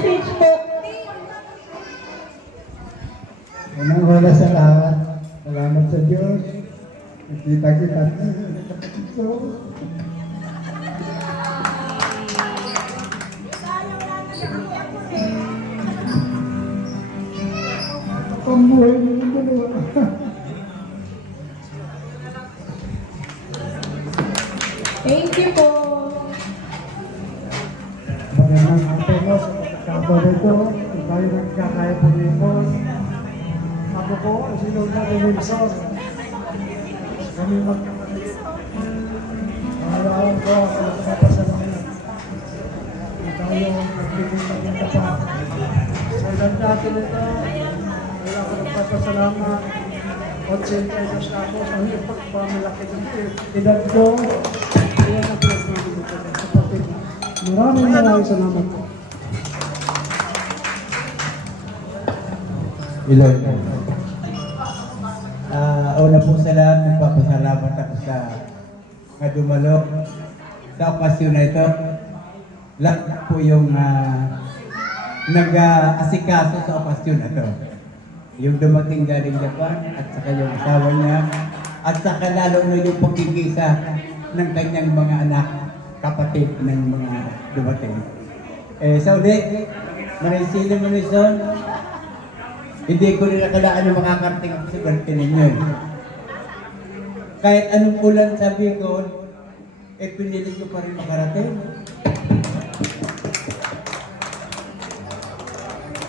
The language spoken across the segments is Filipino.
message po. Unang wala sa lahat. Salamat sa Diyos. Nakita-kita. So, pambuhay mo yung dalawa. Thank you po. Magandang hapon mo sa pagkakaba nito. Tayo nagkakaya po ni Boss. Ako po, si Lord na Wilson. Kami magkakapit. Araw ko, ako nagpapasalamat. Tayo nagbibigay ng kapa. Sa ilang natin ito, wala ko nagpapasalamat. 80 anos na ako sa hiyong pagpamalaki ng edad ko. Kaya na pinagmamit ito sa kapatid. Maraming salamat po. Ilog. Una po sa lahat, nagpapasalamat ako sa kadumalo sa okasyon na ito. Lahat po yung nag-asikaso sa okasyon na ito. Yung dumating galing Japan at saka yung asawa niya at saka lalo na yung pagkikisa ng kanyang mga anak, kapatid ng mga dumating. Sa uli, Marisili Manison, hindi ko rin nakalaan yung makakarating ako sa birthday ninyo. Kahit anong ulan sabi ko, pinili ko pa rin makarating.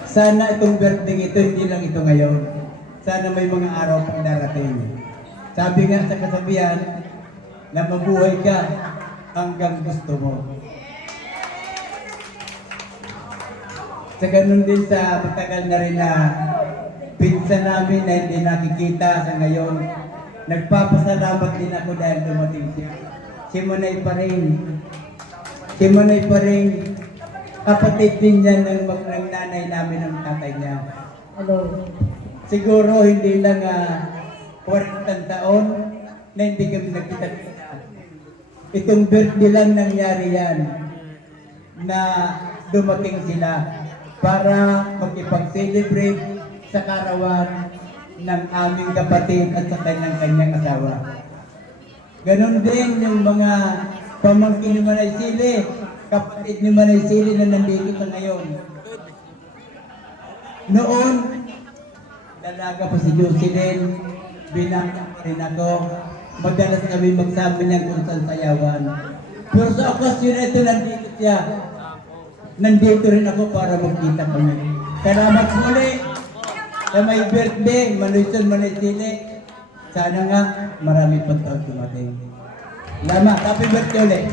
Sana itong birthday ito, hindi lang ito ngayon. Sana may mga araw pang darating. Sabi nga sa kasabihan, na mabuhay ka hanggang gusto mo. Sa ganun din sa matagal na rin na pinsan namin na hindi nakikita sa ngayon, nagpapasalamat din ako dahil dumating siya. Si Manay pa rin. Si Manay pa rin. Kapatid din yan ng nanay namin ng tatay niya. Hello. Siguro hindi lang 40 taon na hindi kami nagkita. Itong birthday lang nangyari yan na dumating sila para magkipag-celebrate sa karawan ng aming kapatid at sa kanyang asawa. Ganon din yung mga pamangkin ni Manay Sili, kapatid ni Manay Sili na nandito sa ngayon. Noon, dalaga pa si Jocelyn, binangka pa rin ako. Madalas kami magsabi ng kung saan sayawan. Pero sa okasyon na ito, nandito siya. Nandito rin ako para magkita kami. Salamat muli sa may birthday, Manison Manisili. Sana nga marami pang taon dumating. Salamat. Happy birthday ulit.